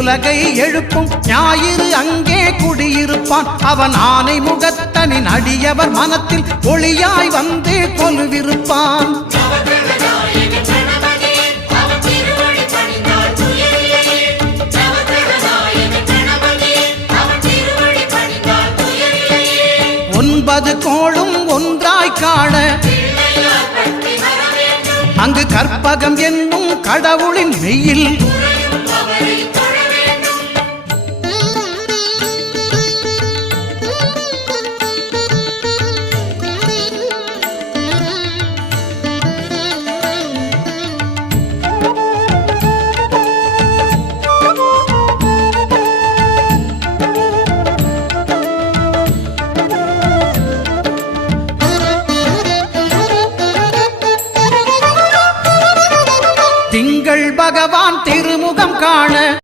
உலகை எழுப்பும் ஞாயிறு அங்கே குடியிருப்பான். அவன் ஆனை முகத்தனின் அடியவர் மனத்தில் ஒளியாய் வந்து கொலுவிருப்பான். ஒன்பது கோளும் ஒன்றாய் காண அங்கு கற்பகம் என்னும் கடவுளின் மெய்யில் திங்கள் பகவான் திருமுகம் காண